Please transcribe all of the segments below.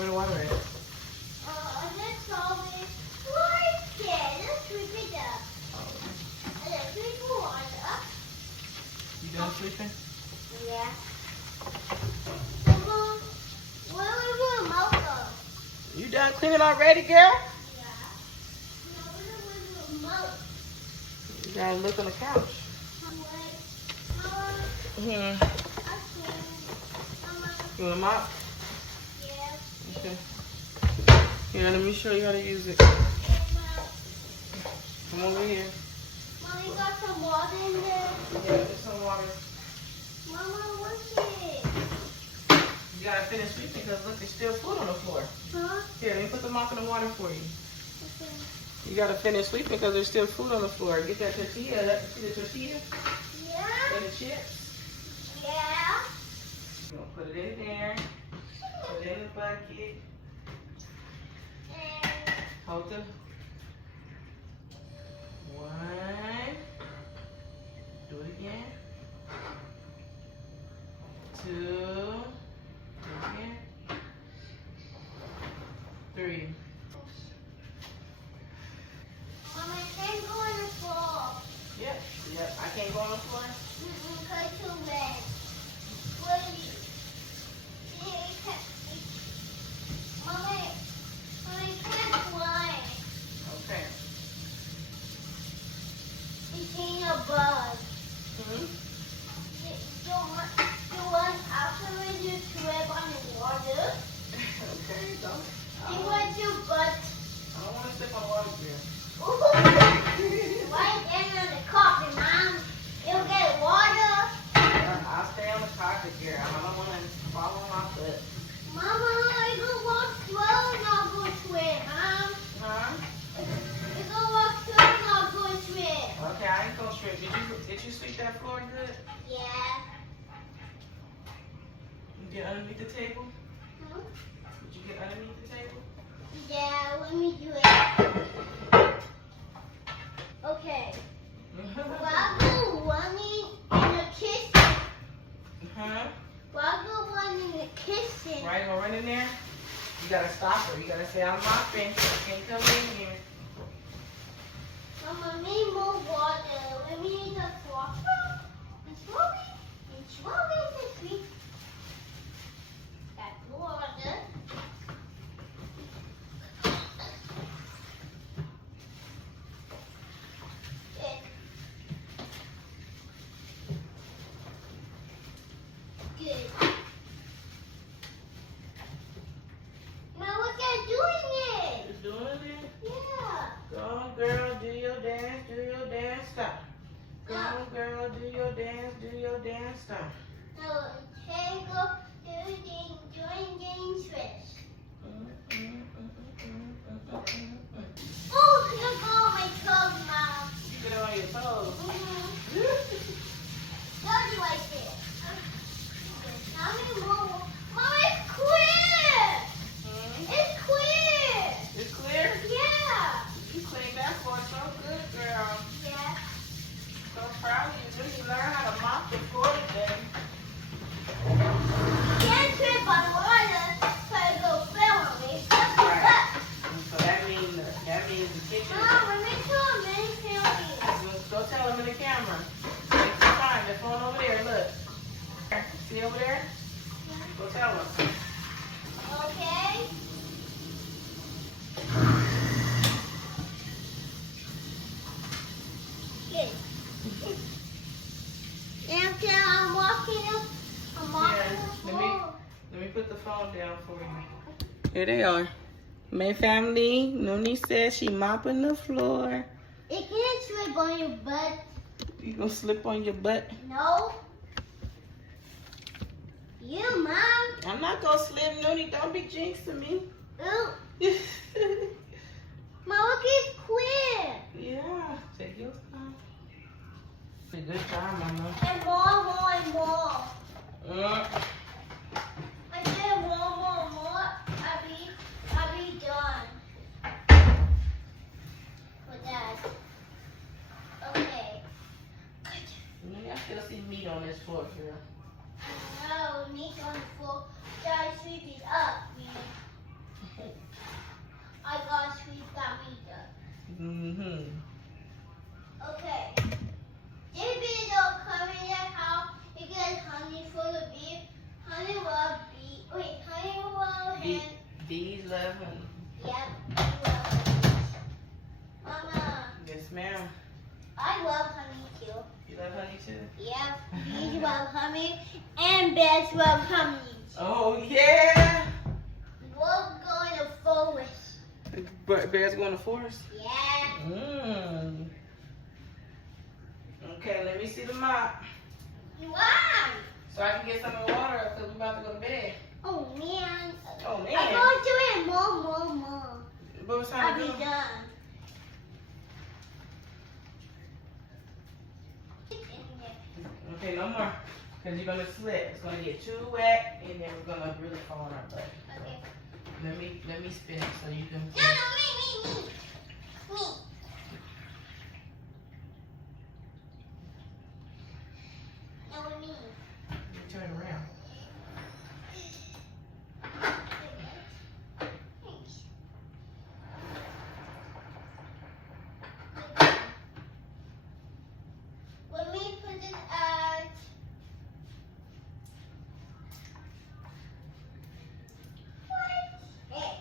Where the water at? Let's solve it. Right there. Let's sweep it up. And then sweep the water up. You done sweeping? Yeah. Mama, where will your mouth go? You done cleaning already, girl? Yeah. Now where will your mouth? You gotta look on the couch. Mama, Hmm. Mama, You want a mop? yeah. Okay. Here, let me show you how to use it. Come over here. Mama, you got some water in there? Yeah, there's some water. Mama, what's it? You gotta finish sweeping because look, there's still food on the floor. Huh? Here, let me put the mop in the water for you. Okay. You gotta finish sweeping because there's still food on the floor. Get that tortilla. See the tortilla? Yeah? And the chips. Yeah. You're gonna put it in there. Put it in the bucket. And Hold the one. Do it again. Two. Do it again. Three. Mama, I can't go on the floor. Yep. Yep. I can't go on the floor. Because it's too wet. What is it? Mama, I can't fly. Okay. It's in a bug. Hmm. You want after when you swim on the water? Okay. Don't. You want your butt. I don't want to step on water here. Right there on the carpet, Mom. You'll get water. I'll stay on the carpet here. I don't want to fall on my foot. Mama, I go walk slow and I'll go swim, Mom. Huh? I go walk slow and I'll go swim. Okay, I ain't gonna strip. Did you sweep that floor good? Yeah. You get underneath the table? Huh? Did you get underneath the table? Yeah, let me do it. Okay. Waggle running in the kitchen. Huh? Waggle running in the kitchen. Right, go run in there. You gotta stop her. You gotta say, I'm mopping. You can't come in here. Mama, we need more water. We need the water. It's moving. It's moving this week. That's water. Good. Now look at doing it. You doing it? Yeah. Go on, girl. Do your dance. Do your dance. Stop. Go on, girl. Do your dance. Do your dance. Stop. Now take up doing switch. Oh, look all my toes, Mom. You get it on your toes. Dirty like this. Now we move. Mom, it's clear. It's clear. It's clear? Yeah. You cleaned that floor so good, girl. Yeah. So proud of you. You learn how to mop the floor today. Can't trip on water, so it go fell on me. Right. So that means the kitchen. Mom, let me show a mini family. Go tell them in the camera. Take some time. They're phone over there. Look. See over there? Go tell them. Okay. Good. After I'm walking up, I'm walking Yeah, the floor. let me put the phone down for you. Here they are. Mae family. Noonie says she mopping the floor. It can't slip on your butt. You gonna slip on your butt? No. You, Mom. I'm not gonna slip, Noonie. Don't be jinxing me. Ooh. Mom, look, it's clear. Yeah, take your time. A good time, Mama. And more. Uh, I did more. I'll be done with that. Okay. I still see meat on this floor, girl. No, meat on the floor. Gotta sweep it up, man. Bees love honey. Yep. I love honey. Mama. Yes, ma'am. I love honey too. You love honey too? Yep. Bees love honey and bears love honey. Oh yeah. We're going to forest. Bears going to forest? Yeah. Okay, let me see the mop. Why? So I can get some of the water because we're about to go to bed. Oh man. Oh man. I'm going to do it more. But what's time I'll to be do? done. Okay, no more. Because you're going to slip. It's going to get too wet and then we're going to really fall on our butt. Okay. Let me spin it so you can. No, me. No, me. You turn around. Thanks. Let me put it at. What? Hey.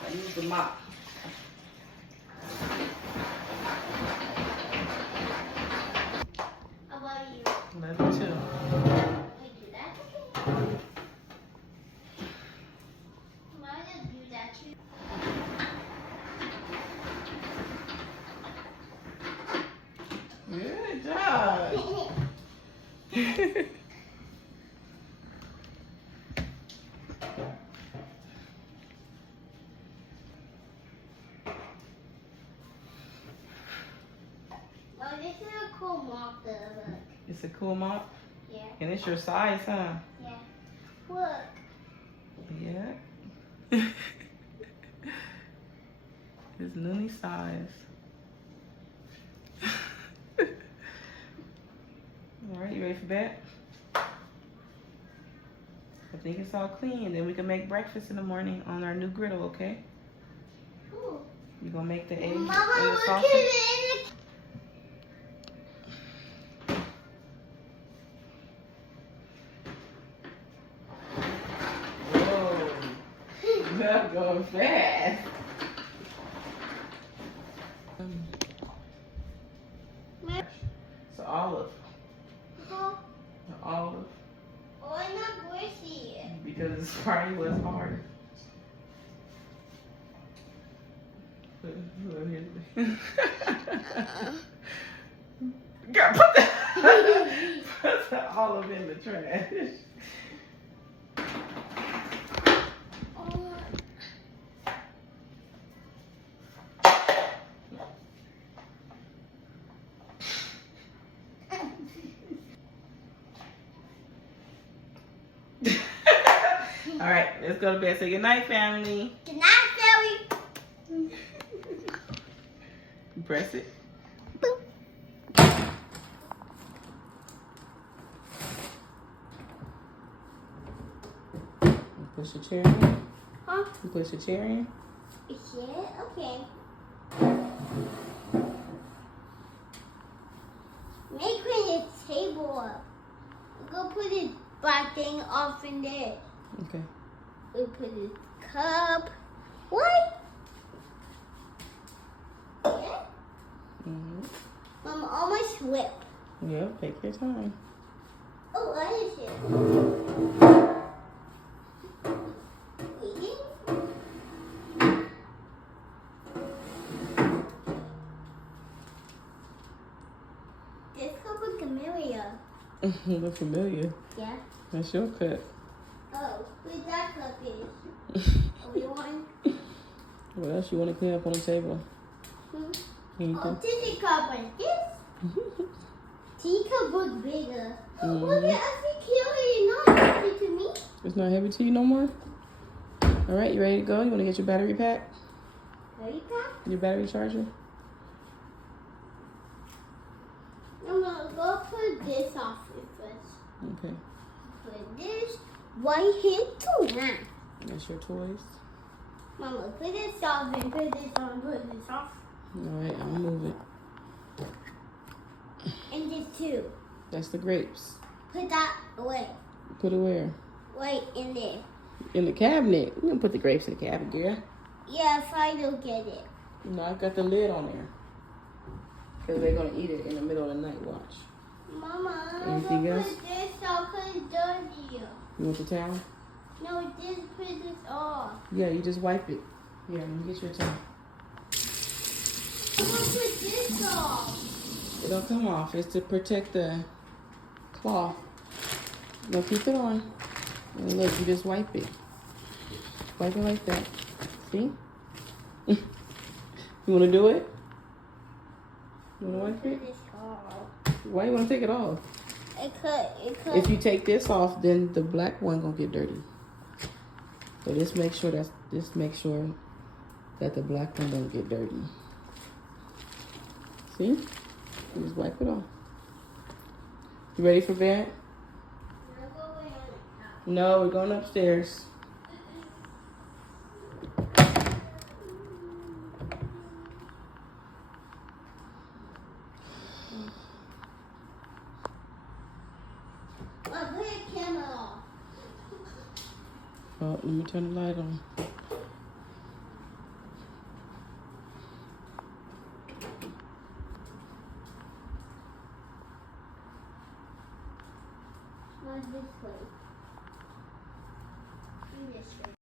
I use the mop. How about you? Love you too. Let me do that. Might just do that too. Good job. Oh, this is a cool mop though, look. It's a cool mop. Yeah. And it's your size, huh? Yeah. Look. Yeah. It's Noonie's size. Alright, you ready for bed? I think it's all clean. Then we can make breakfast in the morning on our new griddle, okay? Cool. You gonna make the eggs and Mama, the look at sausage? it. Whoa. That's going fast. It's an olive. Oh, An olive. I'm not greasy. Because this party was hard. God, put the olive in the trash. All right, let's go to bed. Say goodnight, family. Good night, Zoe. Press it. Push your chair in. Huh? You push your chair in. Yeah, okay. Make the table up. Go put this black thing off in there. Okay. We put this cup. What? Yeah? Mom, almost slip. Yeah, take your time. Oh, I just it. This cup is familiar. Look familiar. Yeah. That's your cup. Oh, where that cup is. We want. What else you want to clean up on the table? Anything? Oh, this is cup like this. Teacup was bigger. Look at us killing not happy to me. It's not heavy to you no more? All right, you ready to go? You want to get your battery pack? Ready, Pat? Your battery charger? I'm gonna go put this off here first. Okay. Put this right here too, huh? That's your toys. Mama, put this off and put this on, put this off. All right, I'll move it. And this too. That's the grapes. Put that away. Put it where? Right in there. In the cabinet. We're gonna put the grapes in the cabinet, girl. Yeah, if I don't get it. No, I got the lid on there. Because they're gonna eat it in the middle of the night. Watch. Mama, Anything don't else? put this off because it's dirty. You want the towel? No, just put this off. Yeah, you just wipe it. Here, let me get you a towel. I'm gonna put this off. It don't come off. It's to protect the cloth. No, keep it on. And look, you just wipe it. Wipe it like that. See? You want to do it? You want to wipe it? Put this off. Why you want to take it off? It could. If you take this off, then the black one gonna get dirty. So just make sure that the black one don't get dirty. See? You just wipe it off. You ready for bed? No, we're going upstairs. Put the camera off. Oh, let me turn the light on. Not this way. This way.